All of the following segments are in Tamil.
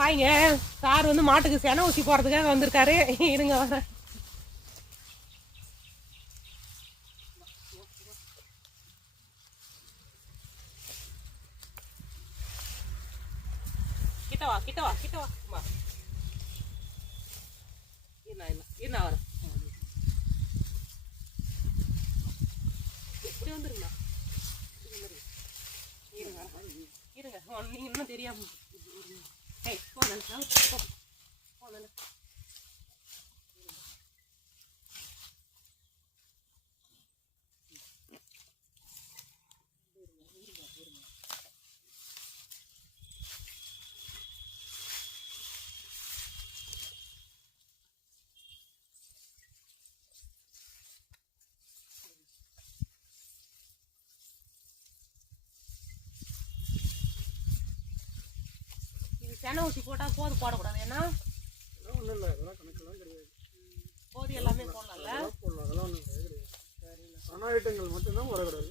ஹாய்ங்க, சார் வந்து மாட்டுக்கு செனை ஊசி போகிறதுக்காக வந்திருக்காரு. இருங்க வரேன். கிட்டவா கிட்டவா கிட்டவா என்ன வரேன். இப்படி வந்துருங்கண்ணா. இருங்க இருங்க, நீங்க இன்னும் தெரியாம செனை ஊசி போட்டால் போது போடக்கூடாது. ஏன்னா ஒன்றும் இல்லை, அதெல்லாம் கணக்கெல்லாம் கிடையாது. போது எல்லாமே போடலாம்ல. போடலாம், அதெல்லாம் ஒன்றும் கிடையாது. பண ஐட்டங்கள் மட்டும்தான் போடக்கூடாது.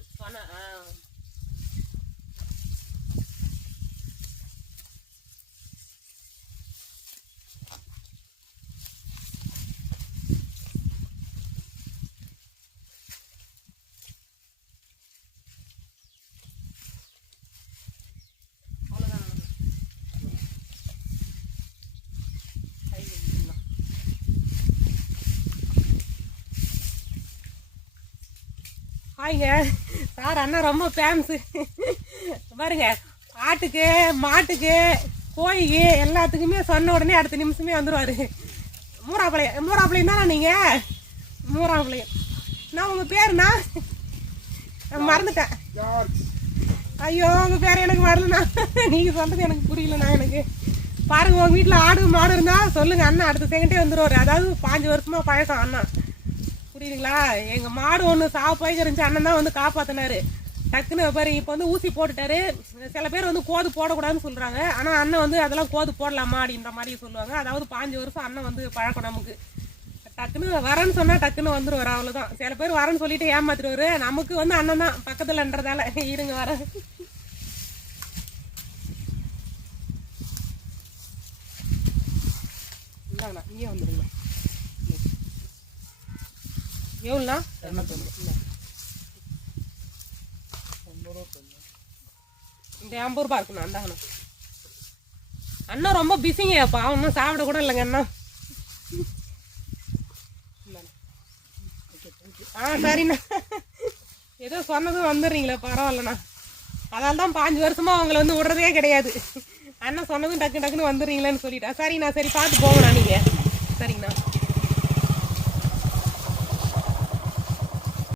ஹாய்ங்க, சார் அண்ணா ரொம்ப ஃபேமஸு பாருங்க. ஆட்டுக்கு மாட்டுக்கு கோழிக்கு எல்லாத்துக்குமே சொன்ன உடனே அடுத்த நிமிஷமே வந்துடுவார். மூராப்பாளையம் தானே நீங்கள்? மூராப்பாளையம். நான் உங்கள் பேருண்ணா மறந்துட்டேன். ஐயோ, உங்கள் பேர் எனக்கு வரலண்ணா. நீங்கள் சொல்கிறது எனக்கு புரியலண்ணா. எனக்கு பாருங்க, உங்கள் வீட்டில் ஆடு மாடு இருந்தால் சொல்லுங்கள், அண்ணா அடுத்த செகண்டே வந்துடுவார். அதாவது 5 வருஷமாக பழக்கம் அண்ணா, புரியுதுங்களா? எங்கள் மாடு ஒன்று சாப்பாய்க்கு இருந்துச்சு, அண்ணன் தான் வந்து காப்பாற்றினாரு. டக்குன்னு பாரு, இப்போ வந்து ஊசி போட்டுட்டாரு. சில பேர் வந்து கோது போடக்கூடாதுன்னு சொல்கிறாங்க. ஆனால் அண்ணன் வந்து அதெல்லாம் கோது போடலாமா அப்படின்ற மாதிரி சொல்லுவாங்க. அதாவது 5 வருஷம் அண்ணன் வந்து பழக்கம் நமக்கு. டக்குன்னு வரேன்னு சொன்னால் டக்குன்னு வந்துடுவார், அவ்வளோதான். சில பேர் வரேன்னு சொல்லிட்டு ஏமாத்திடுவார். நமக்கு வந்து அண்ணன் தான் பக்கத்துலன்றதால. இருங்க வரேன். இந்தாங்கண்ணா, இங்கே வந்துடுங்களா. எவ்வளோண்ணா? இந்த 50 ரூபா இருக்குண்ணா. இந்தாங்கண்ணா. அண்ணா ரொம்ப பிஸிங்கப்பா, ஒன்றும் சாப்பிட கூட இல்லைங்க அண்ணா. சரிண்ணா, ஏதோ சொன்னதும் வந்துடுறீங்களே, பரவாயில்லண்ணா. அதால தான் 5 வருஷமா அவங்கள வந்து விடுறதே கிடையாது. அண்ணா சொன்னதும் டக்கு டக்குன்னு வந்துடுறீங்களேன்னு சொல்லிட்டா. சரிண்ணா, சரி பார்த்து போங்கண்ணா நீங்கள்.